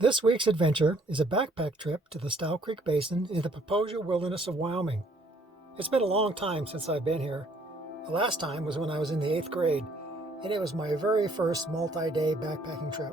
This week's adventure is a backpack trip to the Stough Creek Basin in the Popo wilderness of Wyoming. It's been a long time since I've been here. The last time was when I was in the 8th grade, and it was my very first multi-day backpacking trip.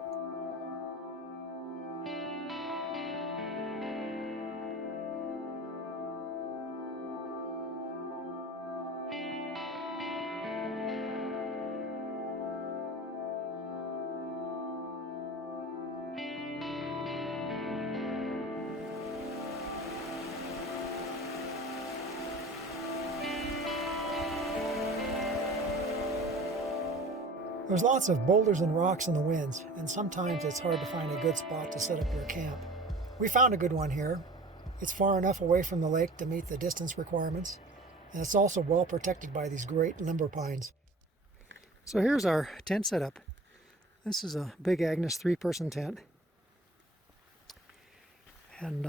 There's lots of boulders and rocks in the winds, and sometimes it's hard to find a good spot to set up your camp. We found a good one here. It's far enough away from the lake to meet the distance requirements, and it's also well protected by these great limber pines. So here's our tent setup. This is a big Agnes 3-person tent. And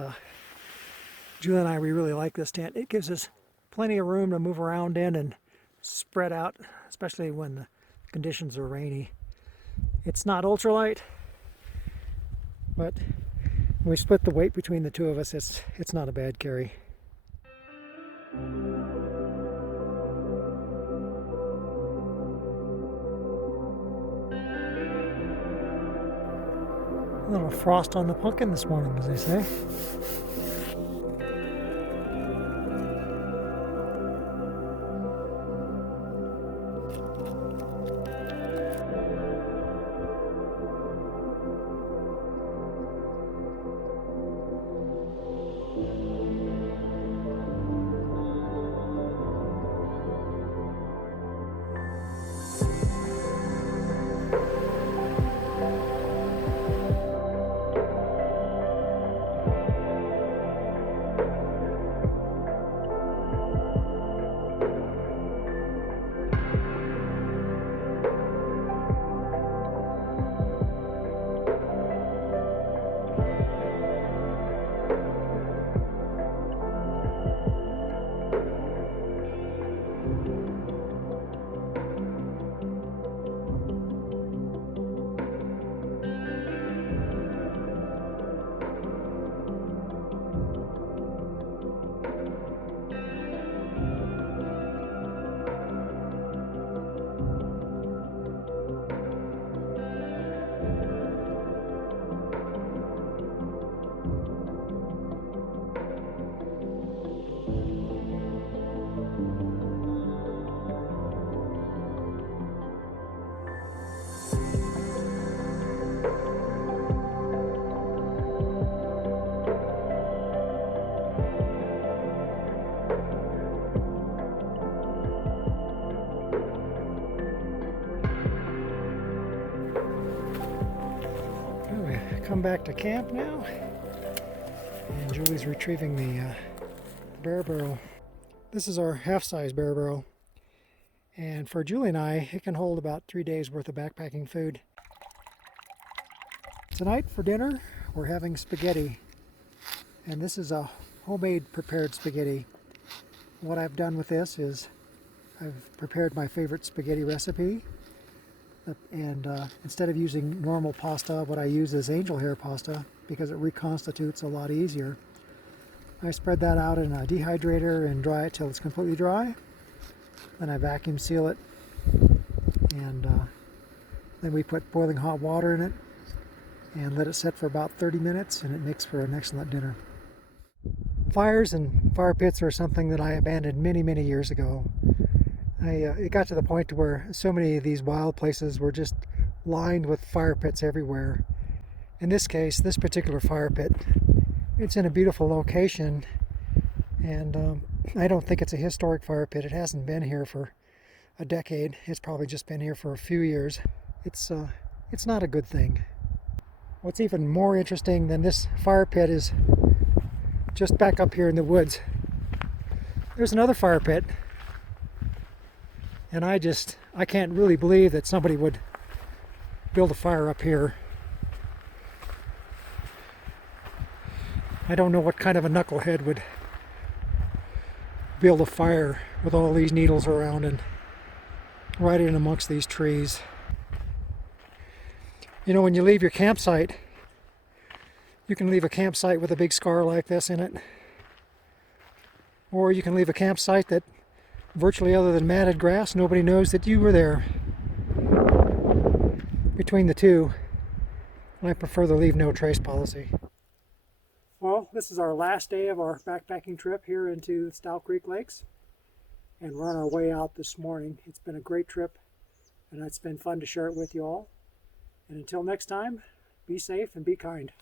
Julie and I, we really like this tent. It gives us plenty of room to move around in and spread out, especially when the conditions are rainy. It's not ultralight, but when we split the weight between the two of us, it's not a bad carry. A little frost on the pumpkin this morning, as they say. Come back to camp now, and Julie's retrieving the bear barrel. This is our half-size bear barrel, and for Julie and I, it can hold about 3 days worth of backpacking food. Tonight for dinner, we're having spaghetti, and this is a homemade prepared spaghetti. What I've done with this is I've prepared my favorite spaghetti recipe. And instead of using normal pasta, what I use is angel hair pasta because it reconstitutes a lot easier. I spread that out in a dehydrator and dry it till it's completely dry. Then I vacuum seal it, and then we put boiling hot water in it and let it set for about 30 minutes, and it makes for an excellent dinner. Fires and fire pits are something that I abandoned many years ago. It got to the point where so many of these wild places were just lined with fire pits everywhere. In this case, this particular fire pit, it's in a beautiful location, and I don't think it's a historic fire pit. It hasn't been here for a decade. It's probably just been here for a few years. It's not a good thing. What's even more interesting than this fire pit is just back up here in the woods. There's another fire pit. And I can't really believe that somebody would build a fire up here. I don't know what kind of a knucklehead would build a fire with all these needles around and right in amongst these trees. You know, when you leave your campsite, You can leave a campsite with a big scar like this in it. Or you can leave a campsite that virtually other than matted grass, nobody knows that you were there. Between the two, I prefer the leave no trace policy. Well, this is our last day of our backpacking trip here into Stough Creek Lakes. And we're on our way out this morning. It's been a great trip, and it's been fun to share it with you all. And until next time, be safe and be kind.